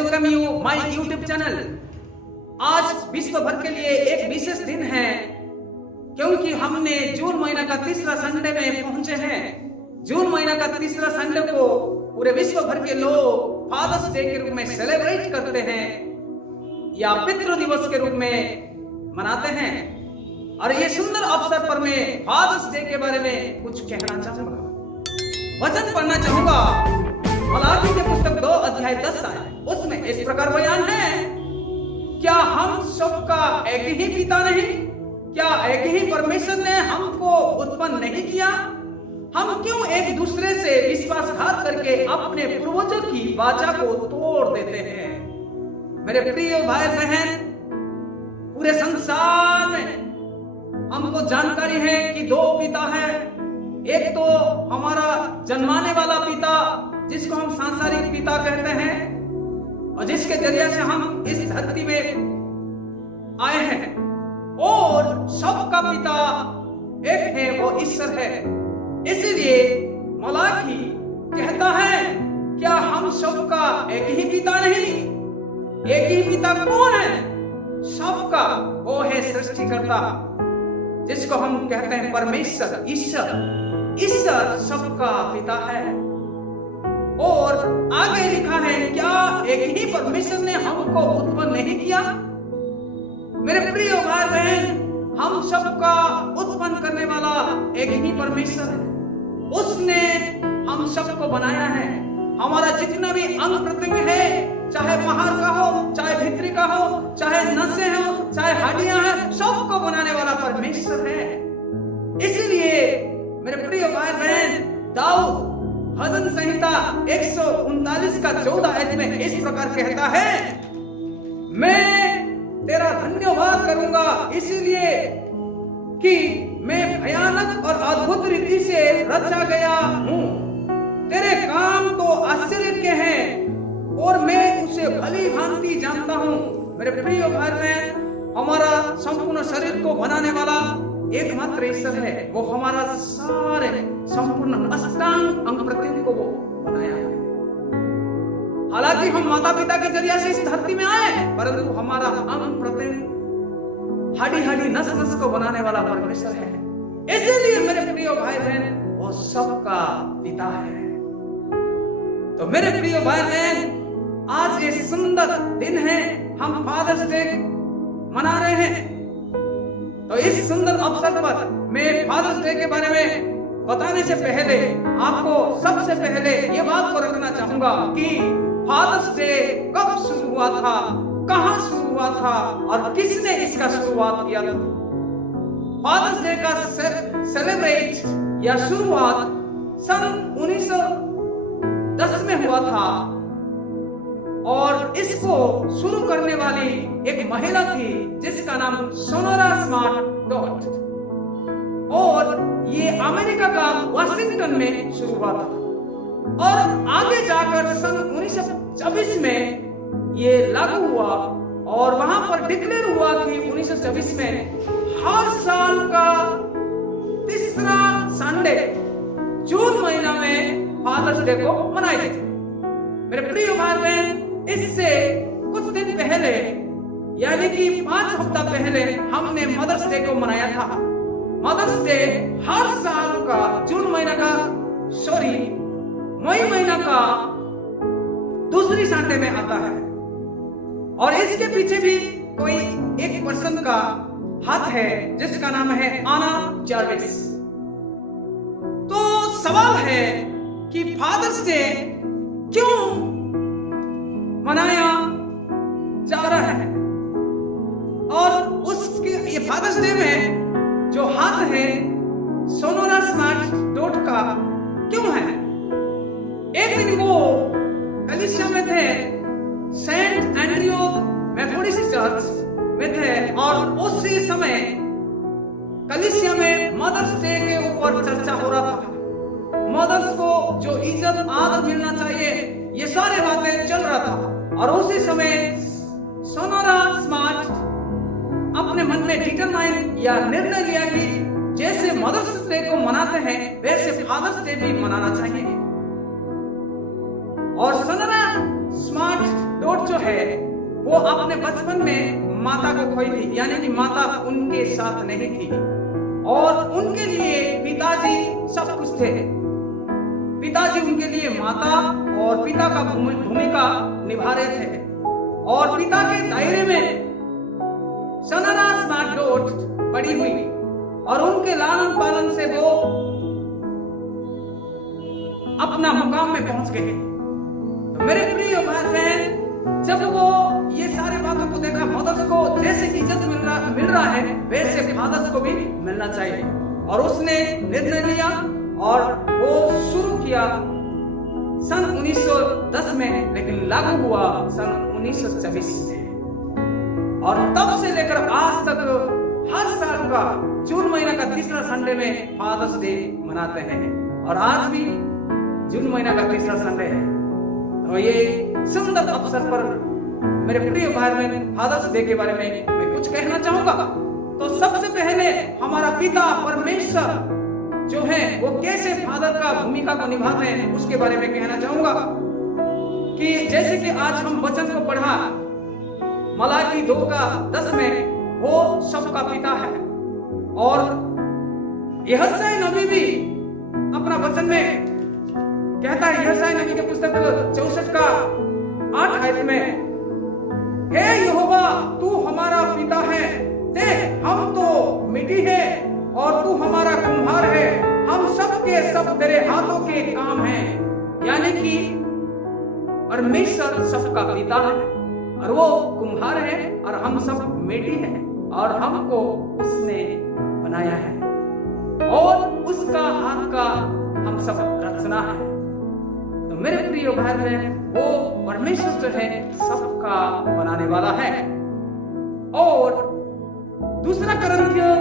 Welcome you my YouTube channel. आज विश्व भर के लिए एक विशेष दिन है, क्योंकि हमने जून महीना का तीसरा संडे में पहुंचे हैं। जून महीना का तीसरा संडे को पूरे विश्व भर के लोग फादर्स डे के रूप में सेलिब्रेट करते हैं या पितृ दिवस के रूप में मनाते हैं। और ये सुंदर अवसर पर मैं फादर्स डे के बारे में कुछ कहना चाहूंगा, वचन पढ़ना चाहूंगा। मलाकी के पुस्तक 2 अध्याय 10 आए, उसमें इस प्रकार बयान है, क्या हम सबका एक ही पिता नहीं? क्या एक ही परमेश्वर ने हमको उत्पन्न नहीं किया? हम क्यों एक दूसरे से विश्वासघात करके अपने पूर्वजों की वाचा को तोड़ देते हैं? मेरे प्रिय भाई बहन, पूरे संसार में हमको जानकारी है कि 2 पिता हैं। एक तो हमारा जन्माने वाला पिता, जिसको हम सांसारिक पिता कहते हैं, और जिसके जरिए से हम इस धरती में आए हैं। और सबका पिता एक है, वो ईश्वर है। इसीलिए मलाकी कहता है, क्या हम सबका एक ही पिता नहीं? एक ही पिता कौन है? सबका वो है सृष्टिकर्ता, जिसको हम कहते हैं परमेश्वर, ईश्वर। ईश्वर सबका पिता है। और आगे लिखा है, क्या एक ही परमेश्वर ने हमको उत्पन्न नहीं किया? मेरे प्रिय भाई बहन, हम सबका उत्पन्न करने वाला एक ही परमेश्वर है। उसने हम सबको बनाया है। हमारा जितना भी अंग प्रत्यंग है, चाहे बाहर का हो, चाहे भीतरी का हो, चाहे नसें हो, चाहे हड्डियां हैं, सबको बनाने वाला परमेश्वर है। इसीलिए मेरे प्रिय भाई बहन, दाऊद भजन संहिता 139 का 14 आयत में इस प्रकार कहता है, मैं तेरा धन्यवाद करूंगा, इसलिए कि मैं भयानक और अद्भुत रीति से रचा गया हूं। तेरे काम तो आश्चर्य के हैं और मैं उसे भली भांति जानता हूं। मेरे प्रिय भाई बहन, हमारा संपूर्ण शरीर को बनाने वाला एकमात्र ईश्वर है। वो हमारा सारे संपूर्ण अष्टांग अंग प्रत्यंग को वो बनाया है। हालांकि हम माता पिता के जरिए से इस धरती में आए, परंतु हमारा अंग प्रत्यंग हड्डी हड्डी नस नस को बनाने वाला परमेश्वर है। इसीलिए मेरे प्रिय भाई बहन, वो सबका पिता है। तो मेरे प्रिय भाई बहन, आज ये सुंदर दिन है, हम फादर्स डे मना रहे हैं। तो इस सुंदर अवसर पर मैं फादर्स डे के बारे में बताने से पहले आपको सबसे पहले ये बात को रखना चाहूंगा कि फादर्स डे कब शुरू हुआ था, कहां शुरू हुआ था और किसने इसका शुरुआत किया था। फादर्स डे का सेलिब्रेट या शुरुआत सन 1910 में हुआ था, और इसको शुरू करने वाली एक महिला थी जिसका नाम सोनोरा स्मार्ट डॉट, और ये अमेरिका का वाशिंगटन में शुरू हुआ था। और आगे जाकर सन 1924 में ये लागू हुआ, और वहां पर डिक्लेयर हुआ कि 1924 में हर साल का तीसरा संडे जून महीना में फादर्स डे को मनाया जाता है। मेरे प्रिय भाई बहन, इससे कुछ दिन पहले यानी कि 5 हफ्ता पहले हमने मदर्स डे को मनाया था। मदर्स डे हर साल का जून महीना का मई महीना का दूसरी संडे में आता है। और इसके पीछे भी कोई एक पर्सन का हाथ है जिसका नाम है आना जार्विस। तो सवाल है कि फादर्स डे क्यों मनाया जा रहा है, और उसके ये फादर्स डे में जो हाथ है सोनोरा स्मार्ट डॉट का क्यों है? एक दिन वो कलीसिया में थे, सेंट एंड्रयू मेथोडिस्ट चर्च में थे, और उसी समय कलीसिया में मदर्स डे के ऊपर चर्चा हो रहा था। मदर्स को जो इज्जत आदर मिलना चाहिए, ये सारे बातें चल रहा था। और उसी समय सोनोरा स्मार्ट अपने मन में डिटरमाइन या निर्णय लिया कि जैसे मदर्स डे को मनाते हैं वैसे फादर्स डे भी मनाना चाहिए। और सोनोरा स्मार्ट लोट जो है वो अपने बचपन में माता को खोई थी, यानी कि माता उनके साथ नहीं थी और उनके लिए पिताजी सब कुछ थे। पिताजी उनके लिए माता और पिता का भूमिका निभा रहे थे और पिता के दायरे में सनाना स्मार्ट लोट बड़ी हुई और उनके लालन पालन से वो अपना मुकाम में पहुंच गए। तो मेरे प्रिय भाई बहन, जब वो ये सारे बातों को देखा, फादर्स को जैसे इज्जत मिल रहा है वैसे फादर्स को भी मिलना चाहिए, और उसने निर्णय लिया और वो शुरू किया सन 1910 में, लेकिन लागू हुआ सन 1924 में। और तब से लेकर आज तक हर साल का जून महीना का तीसरा संडे में फादर्स डे मनाते हैं, और आज भी जून महीना का तीसरा संडे है। तो ये सुंदर अवसर पर मेरे प्रिय भाई बहन, फादर्स डे के बारे में मैं कुछ कहना चाहूंगा। तो सबसे पहले हमारा पिता परमेश्वर जो है वो कैसे फादर का भूमिका को निभाते हैं उसके बारे में कहना चाहूंगा। कि जैसे कि आज हम वचन को पढ़ा मलाकी 2:10 में, वो सबका पिता है। और यहोशू नबी भी अपना वचन में कहता है, यहोशू नबी के पुस्तक 64:8 में, हे यहोवा तू हमारा पिता है, देख हम तो मिट्टी है और तू हमारा कुम्हार है, हम सब के सब तेरे हाथों के काम हैं। यानी कि परमेश्वर सबका पिता है और वो कुम्हार है और हम सब मिट्टी है और हमको उसने बनाया है और उसका हाथ का हम सब रचना है। तो मेरे प्रिय भाई बहन, वो परमेश्वर जो है सबका बनाने वाला है। और दूसरा कुरिन्थियों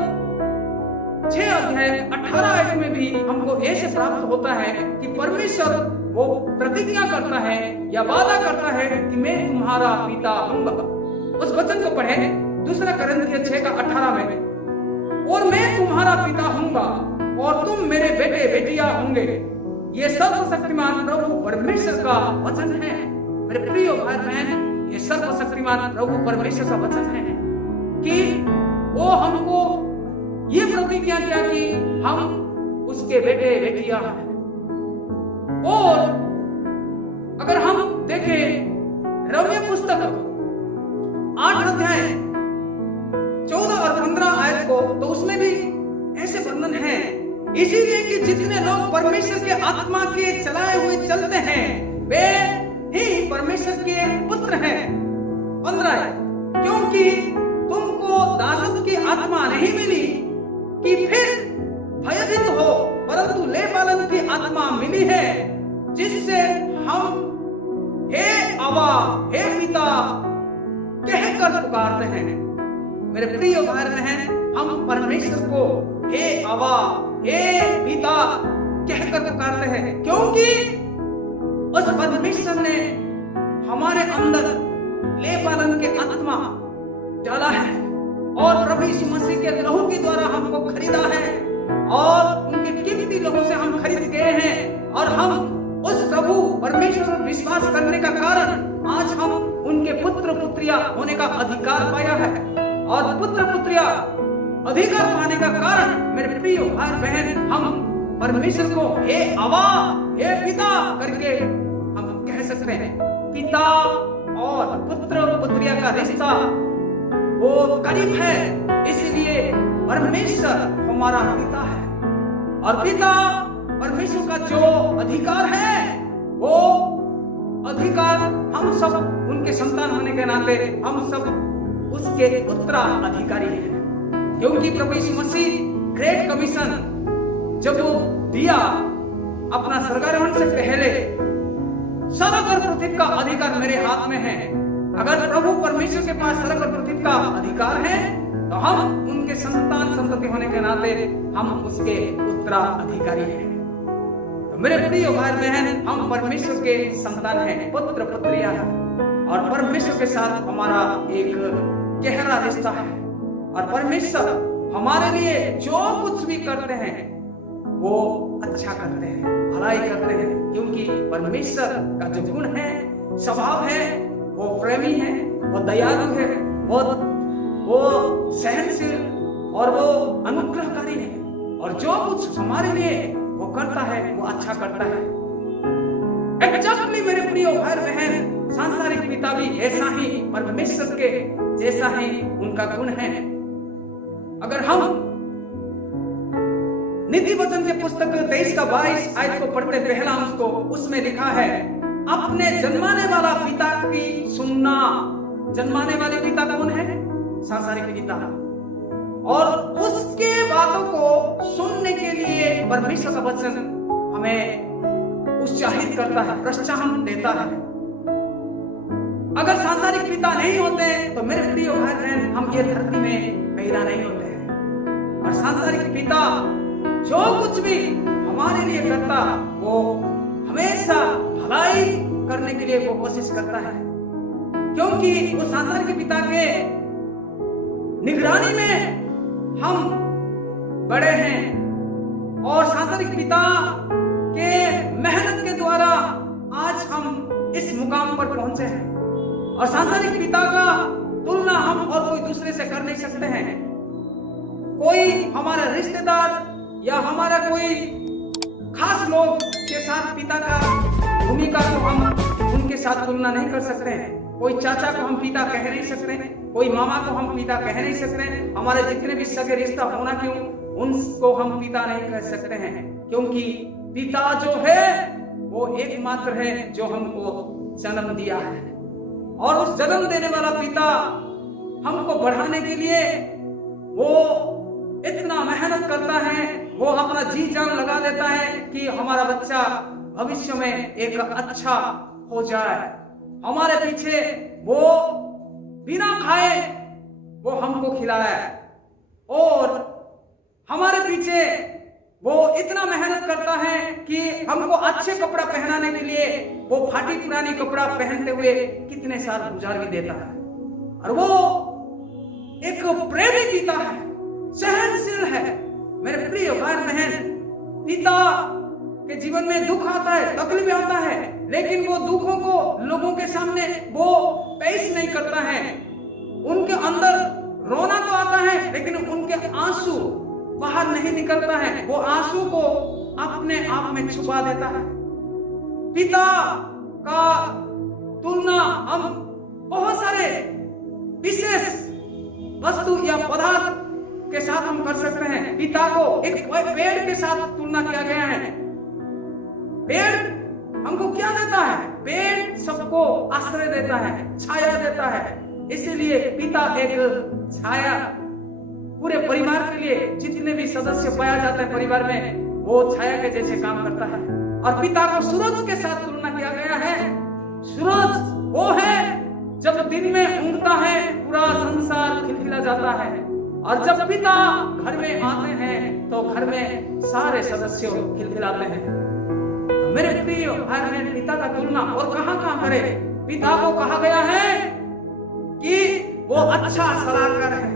6:18 में भी हमको ऐसे प्राप्त होता है कि परमेश्वर वो प्रतिज्ञा करता है या वादा करता है कि मैं तुम्हारा पिता हूंगा। उस वचन को पढ़े, दूसरा कुरिन्थियों 6:18 में, और मैं तुम्हारा पिता हूंगा और तुम मेरे बेटे बेटियां होंगे। ये सर्वशक्तिमान प्रभु परमेश्वर का वचन है। मेरे प्रिय भाई बहन, ये सर्वशक्तिमान प्रभु परमेश्वर का वचन है कि वो हमको ये प्रतिज्ञा किया कि हम उसके बेटे बेटियां हैं। और अगर हम देखें रोमियो पुस्तक 8:14 और 15 आयत को, तो उसमें भी ऐसे वर्णन है, इसीलिए कि जितने लोग परमेश्वर के आत्मा के चलाए हुए चलते हैं वे ही परमेश्वर के पुत्र हैं। 15, क्योंकि तुमको दासत्व की आत्मा नहीं मिली कि फिर भयभीत हो, परंतु ले पालन की आत्मा मिली है, जिससे हम हे अब्बा, हे पिता कहकर पुकारते हैं। मेरे प्रिय भाई बहन, हम परमेश्वर को हे अब्बा, हे पिता कहकर पुकारते हैं, क्योंकि उस परमेश्वर ने हमारे अंदर ले पालन के आत्मा डाला है और प्रभु यीशु मसीह के लहू के द्वारा हमको खरीदा है और उनके कीमती लहू से हम खरीद गए हैं। और हम उस प्रभु परमेश्वर पर विश्वास करने का कारण आज हम उनके पुत्र पुत्रियां होने का अधिकार पाया है। और पुत्र पुत्रियां अधिकार पाने का कारण मेरे प्रिय भाई बहन, हम परमेश्वर को हे अब्बा, हे पिता करके हम कह सकते हैं। पिता और पुत्र पुत्रिया का रिश्ता वो करीब है, इसलिए परमेश्वर हमारा पिता है। और पिता परमेश्वर का जो अधिकार है वो अधिकार हम सब उनके संतान होने के नाते हम सब उसके उत्तराधिकारी हैं। क्योंकि प्रभु यीशु मसीह ग्रेट कमीशन जब वो दिया अपना स्वर्गारोहण से पहले, स्वर्ग और पृथ्वी का अधिकार मेरे हाथ में है। अगर प्रभु परमेश्वर के पास स्वर्ग और पृथ्वी का अधिकार है तो हम उनके संतान संतति होने के नाते हम उसके उत्तराधिकारी हैं। तो मेरे प्रिय भाई बहन, हम परमेश्वर के संतान हैं, पुत्र पुत्रियां हैं और परमेश्वर के साथ हमारा एक गहरा रिश्ता है। और परमेश्वर हमारे लिए जो कुछ भी करते हैं वो अच्छा करते हैं, भलाई करते हैं, क्योंकि परमेश्वर का जो गुण है, स्वभाव है, वो प्रेमी है, वो दयालु है, वो सहनशील और वो अनुग्रहकारी है, और जो कुछ हमारे लिए वो करता है वो अच्छा करता है। एग्जैक्टली मेरे प्रिय भाई बहन, सांसारिक पिता भी ऐसा ही परमेश्वर के जैसा ही उनका गुण है। अगर हम नीति वचन के पुस्तक 23 का 22 आयत को पढ़ते पहला उसको, उसमें लिखा है अपने जन्माने वाला पिता की सुनना। जन्माने वाले पिता कौन है? सांसारिक पिता। और उसके बातों को सुनने के लिए परमेश्वर का वचन हमें उत्साहित करता है, प्रोत्साहन देता है। अगर सांसारिक पिता नहीं होते तो मेरे प्रिय भाई बहन, हम ये धरती में पैदा नहीं होते हैं। और सांसारिक पिता जो कुछ भी हमारे लिए करता, वो हमेशा भलाई करने के लिए वो कोशिश करता है, क्योंकि वो सांसारिक पिता के निगरानी में हम बड़े हैं, और सांसारिक पिता के मेहनत के द्वारा आज हम इस मुकाम पर पहुंचे हैं। और सांसारिक पिता का तुलना हम और कोई दूसरे से कर नहीं सकते हैं। कोई हमारा रिश्तेदार या हमारा कोई खास लोग के साथ पिता का भूमिका को हम उनके साथ तुलना नहीं कर सकते हैं। कोई चाचा को हम पिता कह नहीं सकते, कोई मामा को हम पिता कह नहीं सकते, हमारे जितने भी सगे रिश्ता होना क्यों, उनको हम पिता नहीं कह सकते हैं, क्योंकि पिता जो है वो एकमात्र है जो हमको जन्म दिया है। और उस जन्म देने वाला पिता हमको बढ़ाने के लिए वो इतना मेहनत करता है, वो अपना जी जान लगा देता है कि हमारा बच्चा भविष्य में एक अच्छा हो जाए। हमारे पीछे वो बिना खाए वो हमको खिलाए, और हमारे पीछे वो इतना मेहनत करता है कि हमको अच्छे कपड़ा पहनाने के लिए वो फाटी पुरानी कपड़ा पहनते हुए कितने साल गुजार भी देता है। और वो एक प्रेमी पिता है, सहनशील है। मेरे प्रिय भाई बहन, पिता के जीवन में दुख आता है, तकलीफ आता है, लेकिन वो दुखों को लोगों के सामने वो पेश नहीं करता है। उनके अंदर रोना तो आता है, लेकिन उनके आंसू बाहर नहीं निकलता है, वो आंसू को अपने आप में छुपा देता है। पिता का तुलना हम बहुत सारे विशेष वस्तु या पदार्थ के साथ हम कर सकते हैं। पिता को एक पेड़ के साथ तुलना किया गया है। पेड़ हमको क्या देता है? पेड़ सबको आश्रय देता है, छाया देता है। इसीलिए पिता एक छाया पूरे परिवार के लिए, जितने भी सदस्य पाया जाता है परिवार में, वो छाया के जैसे काम करता है। और पिता को सूरज के साथ तुलना किया गया है। सूरज वो है जब दिन में उगता है पूरा संसार खिलखिला जाता है, और जब पिता घर में आते हैं तो घर में सारे सदस्य खिलखिलाते हैं। तो मेरे प्रिय भाई बहन, पिता का तुलना और कहां करे? पिता को कहा गया है कि वो अच्छा सलाहकार है,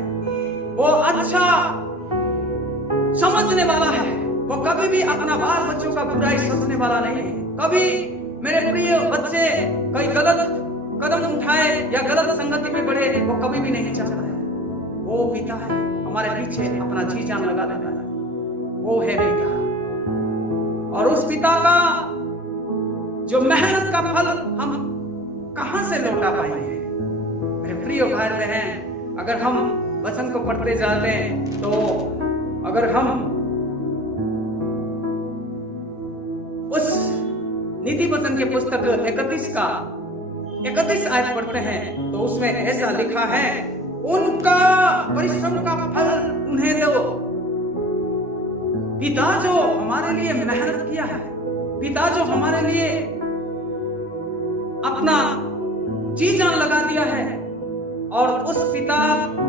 वो अच्छा समझने वाला है, वो कभी भी अपना बाल बच्चों का बुराई सोचने वाला नहीं है। कभी मेरे प्रिय बच्चे कोई गलत कदम उठाए या गलत संगति में बढ़े, वो कभी भी नहीं चाहता है। वो पिता है, हमारे पीछे अपना जी जान लगा देता है, वो है पिता। और उस पिता का जो मेहनत का फल हम कहां से लौटा पाएंगे? मेरे प्रिय भाई बहन, अगर हम वचन को पढ़ते जाते हैं तो अगर हम उस नीति वचन के पुस्तक 31 आयत पढ़ते हैं तो उसमें ऐसा लिखा है, उनका परिश्रम का फल उन्हें दो। पिता जो हमारे लिए मेहनत किया है, पिता जो हमारे लिए अपना जी जान लगा दिया है, और उस पिता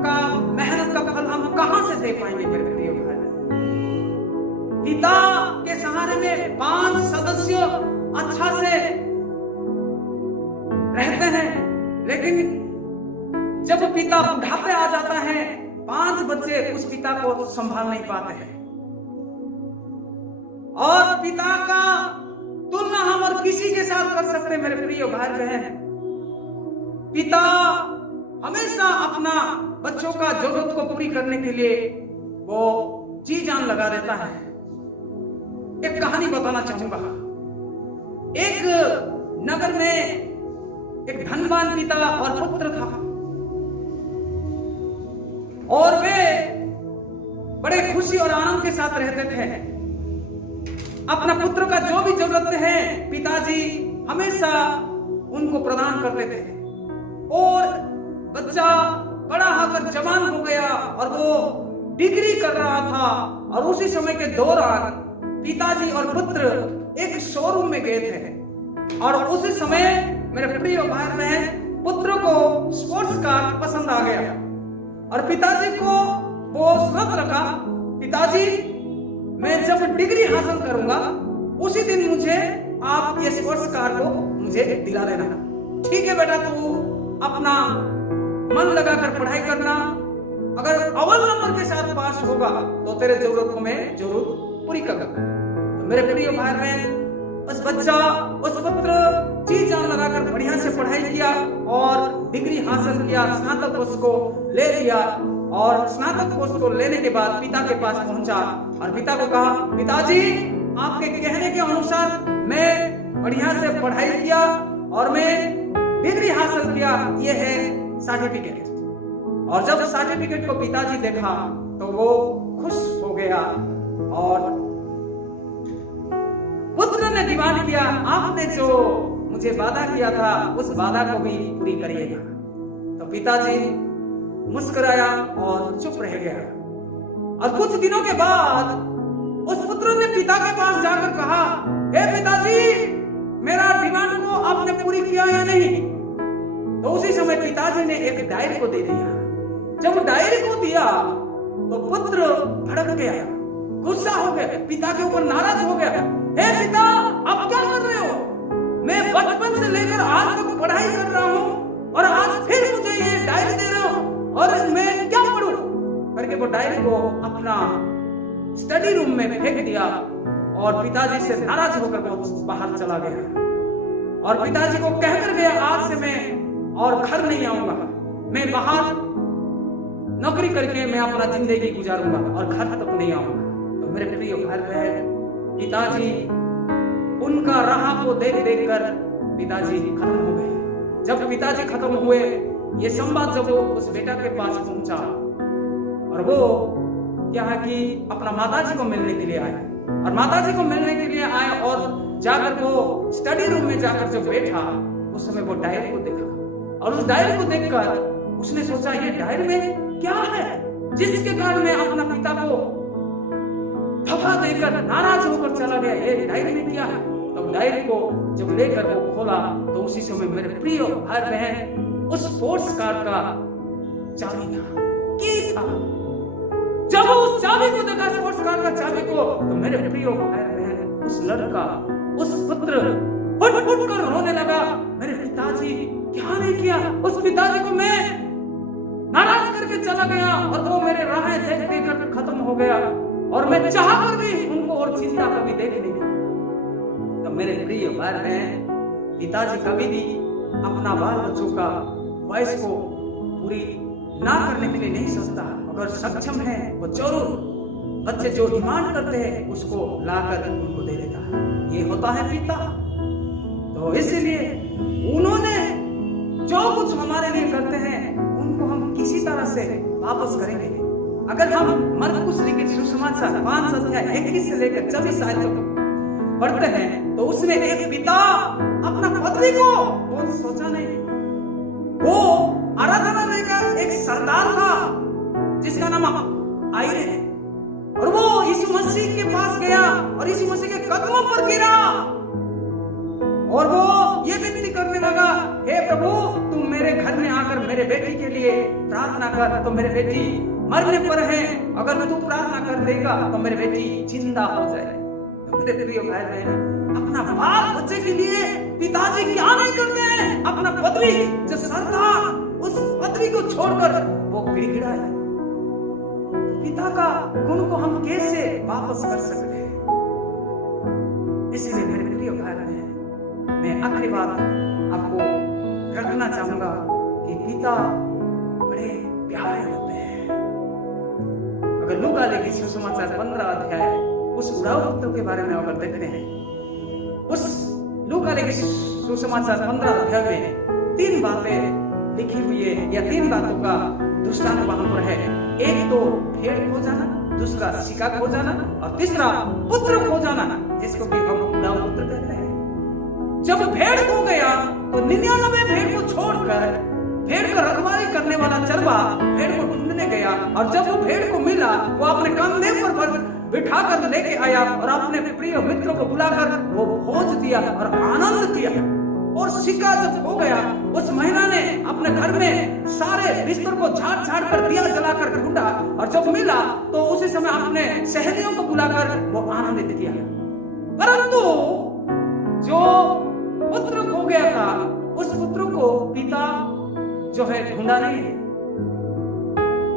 का मेहनत का फल हम कहां से दे पाएंगे? मेरे प्रिय भाई, पिता के सहारे में 5 सदस्य अच्छा से रहते हैं, लेकिन जब पिता बुढ़ापे आ जाता है, 5 बच्चे उस पिता को संभाल नहीं पाते हैं। और पिता का तुलना हम और किसी के साथ कर सकते हैं मेरे प्रिय भाई बहन। पिता हमेशा अपना बच्चों का जरूरत को पूरी करने के लिए वो जी जान लगा देता है। एक कहानी बताना चाहूंगा। एक नगर में एक धनवान पिता और पुत्र था और वे बड़े खुशी और आनंद के साथ रहते थे। अपना पुत्र का जो भी जरूरत है पिताजी हमेशा उनको प्रदान करते थे और बच्चा बड़ा होकर जवान हो गया और वो डिग्री कर रहा था। और उसी समय के दौरान पिताजी और पुत्र एक शोरूम में गए थे और उसी समय मेरे प्रिय भाई बहन पुत्र को स्पोर्ट्स कार पसंद आ गया और पिताजी को वो शर्त रखा, पिताजी मैं जब डिग्री हासिल करूंगा उसी दिन मुझे आप ये स्पोर्ट्स कार को मुझे दिला देना। ठीक है बेटा, तू अपना मन लगाकर पढ़ाई करना, अगर अव्वल नंबर के साथ पास होगा तो तेरे जरूरतों में जरूर पूरी करूंगा। तो मेरे प्रिय भाई बहन उस बच्चा उस पुत्र जी जान लगाकर बढ़िया से पढ़ाई किया और डिग्री हासिल किया, स्नातक उसको ले लिया और स्नातक उसको लेने के बाद पिता के पास पहुंचा और पिता को कहा, पिताजी आपके कहने के अनुसार मैं बढ़िया से पढ़ाई किया और मैं डिग्री हासिल किया, ये है सर्टिफिकेट। और जब सर्टिफिकेट को पिताजी देखा तो वो खुश हो गया और पुत्र ने डिमांड किया, आपने जो मुझे वादा किया था उस वादा को भी पूरी करिएगा। तो पिताजी मुस्कुराया और चुप रह गया। और कुछ दिनों के बाद उस पुत्र ने पिता के पास जाकर कहा, हे पिताजी मेरा डिमांड को आपने पूरी किया या नहीं? तो उसी समय पिताजी ने एक डायरी को दे दिया। जब डायरी को दिया तो पुत्र भड़क गया, गुस्सा हो गया, पिता के ऊपर नाराज हो गया। हे पिता आप क्या कर रहे हो? मैं बचपन से लेकर आज तक पढ़ाई कर रहा हूँ और आज फिर मुझे ये डायरी दे रहे हो और मैं क्या पढ़ूं? करके वो डायरी को अपना स्टडी रूम में फेंक दिया और पिताजी से नाराज होकर वो बाहर चला गया और पिताजी को कहकर गया, आज से मैं और घर नहीं आऊंगा, मैं बाहर नौकरी करके मैं अपना जिंदगी गुजारूंगा और घर तक नहीं आऊंगा। तो मेरे प्रिय भाई बहन पिताजी उनका राह को देख देख कर पिताजी खत्म हो गए। जब पिताजी खत्म हुए ये संवाद जब उस बेटा के पास पहुंचा और वो क्या है कि अपना माताजी को मिलने के लिए आए और माताजी को मिलने के लिए आए और जाकर वो स्टडी रूम में जाकर जब बैठा उस समय वो डायरी को देखा और उस डायरी को देखकर उसने सोचा, ये डायरी में क्या है जिसके कारण मैं अपना पिता को धफा देकर नाराज होकर चला गया? ये डायरी में क्या है? तो डायरी को जब लेकर वो खोला तो उसी समय मेरे प्रिय भाई बहन उस स्पोर्ट्स कार का चाबी था, की था। जब उस चाबी को देखा, स्पोर्ट्स कार का चाबी को, तो मेरे प्रिय भाई बहन उस लड़का उस पुत्र फुट फुट कर रोने लगा, मेरे पिताजी क्या नहीं किया? उस पिताजी को मैं नाराज करके चला गया और वो मेरे राहें देख देख कर खत्म हो गया और मैं चाह कर भी उनको और जिंदा कभी देख नहीं गया। तो मेरे प्रिय भाई बहन पिताजी कभी भी अपना बाल बच्चों का ख्वाहिश को पूरी ना करने के लिए नहीं सोचता। अगर सक्षम है वो जरूर बच्चे जो डिमांड करते हैं उसको लाकर उनको दे देता है। ये होता है पिता। तो इसलिए उन्होंने जो कुछ हमारे लिए करते हैं उनको हम किसी तरह से वापस करेंगे। अगर हम मरकुस लिखित सुसमाचार 5 अध्याय 21 से लेकर 24 आयत तक पढ़ते हैं तो उसमें एक पिता अपना पत्नी को वो सोचा नहीं, वो आराधना लेकर एक सरदार था जिसका नाम आयरे है और वो यीशु मसीह के पास गया और यीशु मसीह के कदमों पर गिरा और वो ये विनती करने लगा, हे प्रभु तुम मेरे घर में आकर मेरे बेटी के लिए प्रार्थना कर। तो मेरे बेटी मरने पर है, अगर तू प्रार्थना कर देगा तो मेरी बेटी जिंदा हो जाए। तो मेरे प्रिय भाई बहन अपना बाल बच्चे के लिए पिताजी क्या नहीं करते हैं? अपना पत्नी जो सरदार उस पत्नी को छोड़कर वो गिड़गिड़ा है। पिता का गुण को हम कैसे वापस कर सकते हैं? इसलिए मेरे प्रिय भाई बहन मैं आखिरी बात आपको रखना चाहूंगा कि पिता बड़े प्यारे होते हैं। अगर लूका लिखी सुसमाचार 15 अध्याय उस उड़ाऊ पुत्र के बारे में अगर देखते हैं, उस लूका लिखी सुसमाचार 15 अध्याय में 3 बातें लिखी हुई है, या 3 बातों का दृष्टांत वहां पर है। एक तो भेड़ खो जाना, दूसरा सिक्का खो जाना, और तीसरा पुत्र खो जाना, जिसको कि हम उड़ाऊ पुत्र कहते हैं। जब भेड़ खो गया तो 99 भेड़ को छोड़कर भेड़ का रखवाली करने वाला चरवा भेड़ को ढूंढने गया, और जब वो भेड़ को मिला वो अपने कंधे पर बिठा कर लेके आया और अपने प्रिय मित्रों को बुलाकर वो भोज दिया और आनंद किया। और सिक्का जब हो गया, उस महिला ने अपने घर में सारे बिस्तर को झाड़ झाड़ कर दिया जलाकर ढूंढा, और जब मिला तो उसी समय अपने सहेलियों को बुलाकर वो आनंदित किया। परंतु जो पुत्र खो गया था, उस पुत्र को पिता जो है ढूंढा नहीं है।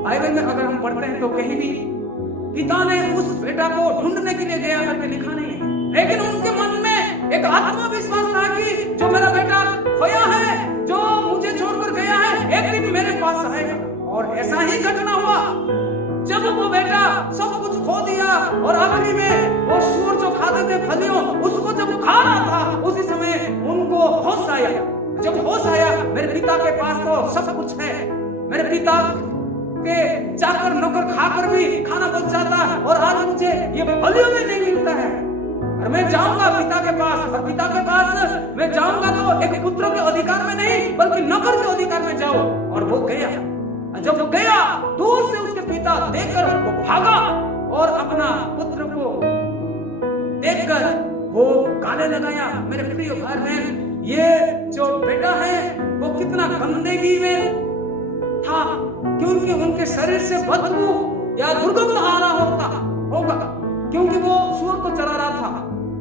बाइबल में अगर हम पढ़ते हैं तो कहीं भी पिता ने उस बेटा को ढूंढने के लिए गया करके लिखा नहीं है, लेकिन उनके मन में एक आत्मविश्वास था कि जो मेरा बेटा खोया है, जो मुझे छोड़कर गया है, एक दिन मेरे पास आएगा। और ऐसा ही घटना हुआ। जब वो बेटा सब कुछ खो दिया और आखिरी में वो सूअर जो खाते थे फलियों, उसको जब खा रहा था, उसी समय उनको होश आया। जब होश आया, मेरे पिता के पास तो सब कुछ है, मेरे पिता के चाकर नौकर खाकर भी खाना बच जाता है, और आज मुझे ये फलियों में नहीं मिलता है, और मैं जाऊंगा पिता के पास। और पिता के पास मैं जाऊंगा तो एक पुत्र के अधिकार में नहीं, बल्कि नौकर के अधिकार में जाऊं। और वो गया। जब वो गया, दूर से उसके पिता देखकर वो भागा, और अपना पुत्र को देखकर वो गाने लगाया। मेरे प्रिय भाई बहन, ये जो बेटा है वो कितना गंदगी में था, क्योंकि उनके शरीर से बदबू या दुर्गंध आ रहा होगा, क्योंकि वो सूअर को चला रहा था,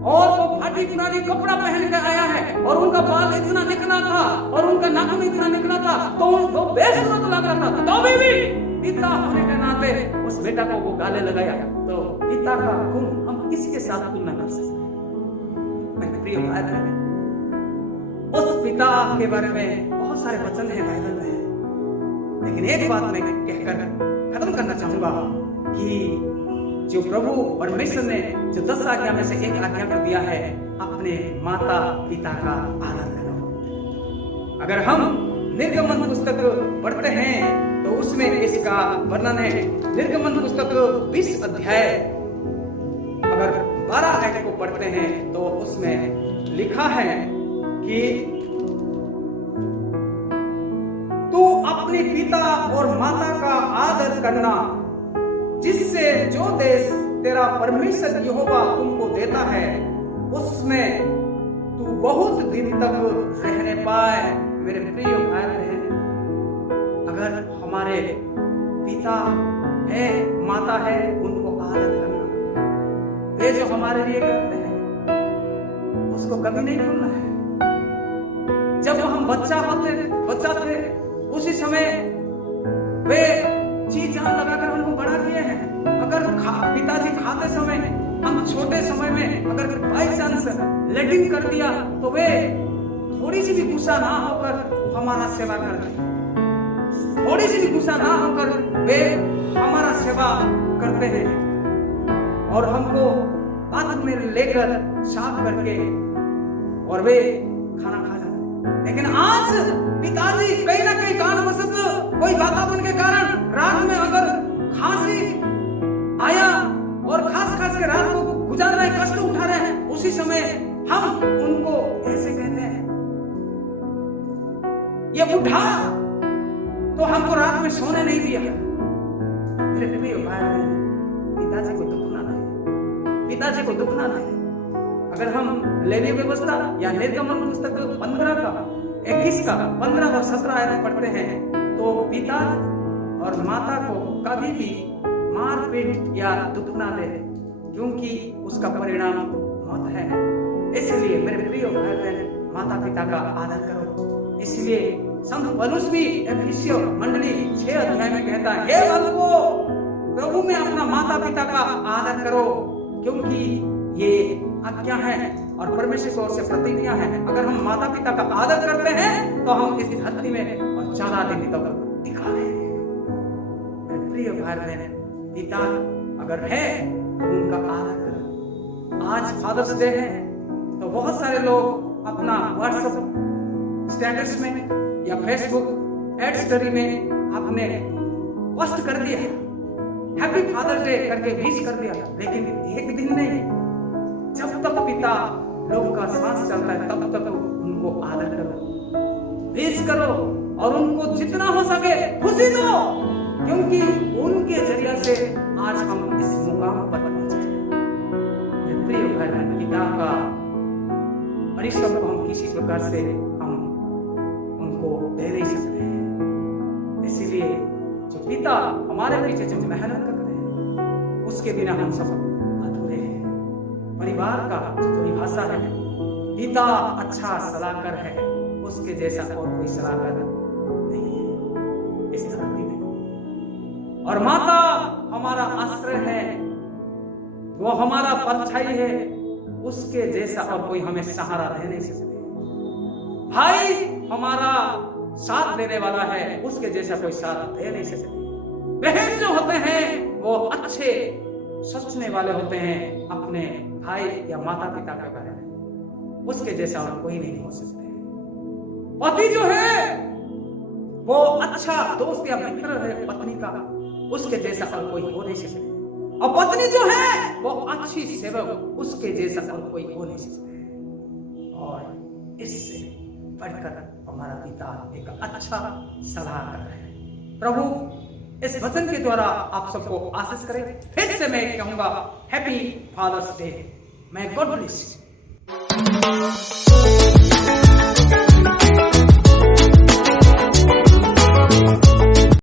और वो फाटी पुरानी कपड़ा पहन के आया है, और उनका बाल इतना निकला था और उनका नाखून इतना निकला था, तो उनको बेसुरत लग रहा था। तो भी पिता होने के नाते उस बेटा को वो गाले लगाया। तो पिता का गुण हम किसके साथ तुलना कर सकते हैं? मेरे प्रिय भाई बहन, उस पिता के बारे में बहुत सारे वचन है बाइबल में, लेकिन एक बात मैं कहकर खत्म करना चाहूंगा कि जो प्रभु परमेश्वर ने जो 10 आज्ञा में से एक आज्ञा को दिया है, अपने माता पिता का आदर करो। अगर हम निर्गमन पुस्तक पढ़ते हैं तो उसमें इसका वर्णन है। निर्गमन पुस्तक 20 अध्याय अगर 12 आयत को पढ़ते हैं तो उसमें लिखा है कि तू अपने पिता और माता का आदर करना, जिससे जो देश तेरा परमेश्वर यहोवा तुमको देता है उसमें तू बहुत दिन तक रहने पाए। मेरे प्रिय भाई बहन, अगर हमारे पिता है, माता है, उनको आदर करना, वे जो हमारे लिए करते हैं उसको कभी नहीं भूलना है। जब हम बच्चा थे उसी समय वे चीज जान लगाकर हमको बड़ा किए हैं। अगर पिताजी खाते समय, हम छोटे समय में अगर बाई चांस लेटिंग कर दिया तो वे थोड़ी सी भी गुस्सा ना होकर हमारा सेवा करते हैं, थोड़ी सी भी गुस्सा ना होकर वे हमारा सेवा करते हैं, और हमको हाथ में लेकर साफ करके और वे खाना खा जाते हैं। लेकिन आज पिताजी कहीं ना कहीं कारणवश कोई वातावरण के कारण रात में अगर खांसी आया और खास के रात को गुजार रहे, कष्ट उठा रहे हैं, उसी समय हम उनको ऐसे कहते हैं, ये उठा तो हमको रात में सोने नहीं दिया। मेरे प्रिय भाई बहन, पिताजी को दुखना नहीं, पिताजी को दुखना नहीं। अगर हम लेवी व्यवस्था या निर्गमन पुस्तक 15 का 21 का 15 और 17 आयत पढ़ते हैं तो पिता और माता को कभी भी मारपीट या दुख ना दे, क्योंकि उसका परिणाम मौत है। इसलिए मेरे प्रिय भाई बहन, माता पिता का आदर करो। इसलिए संत पौलुस भी एफिसियों मंडली 6 अध्याय में कहता है, हे बालकों, प्रभु में अपना माता पिता का आदर करो, क्योंकि ये आज्ञा है और परमेश्वर की ओर से प्रतिज्ञा है। अगर हम माता पिता का आदर करते हैं तो हम इस धरती में और 4 दिन तक दिखा रहे हैं। मेरे प्रिय भाई बहन, पिता अगर है तो उनका आदर करें। आज फादर्स डे है तो बहुत सारे लोग अपना व्हाट्सएप स्टेटस में या फेसबुक एड स्टोरी में आपने पोस्ट कर दिया, हैप्पी फादर्स डे करके विश कर दिया, लेकिन एक दिन नहीं, जब तक पिता लोगों का सांस चलता है तब तक उनको आदर करो, विश करो और उनको जितना हो सके खुशी दो, क्योंकि उनके जरिया से आज हम इस मुकाम पर पहुंचे। मेरे प्रिय भाई बहन, पिता का परिश्रम को हम किसी प्रकार से हम उनको दे नहीं सकते हैं। इसीलिए जो पिता हमारे पीछे जो मेहनत करते हैं उसके बिना हम सब अधूरे हैं। परिवार का जो परिभाषा है, पिता अच्छा सलाहकार है, उसके जैसा और कोई सलाहकार नहीं है इस धरती में। और माता हमारा आश्रय है, वो हमारा परछाई है, उसके जैसा और कोई हमें सहारा दे नहीं सकते। भाई हमारा साथ देने वाला है, उसके जैसा कोई साथ दे नहीं सकते। बहन जो होते हैं वो अच्छे सोचने वाले होते हैं अपने भाई या माता पिता के बारे में, उसके जैसा और कोई नहीं हो सकते। पति जो है वो अच्छा दोस्त या मित्र है पत्नी का, उसके जैसा और कोई हो नहीं सकते। और पत्नी जो है वो अच्छी सेवक, उसके जैसा और कोई हो नहीं सकते। और इससे बढ़कर हमारा पिता एक अच्छा सलाहकार है। प्रभु इस वचन के द्वारा आप सबको आशीष करें। फिर से मैं कहूंगा हैप्पी फादर्स डे। मैं गॉड ब्लेस यू।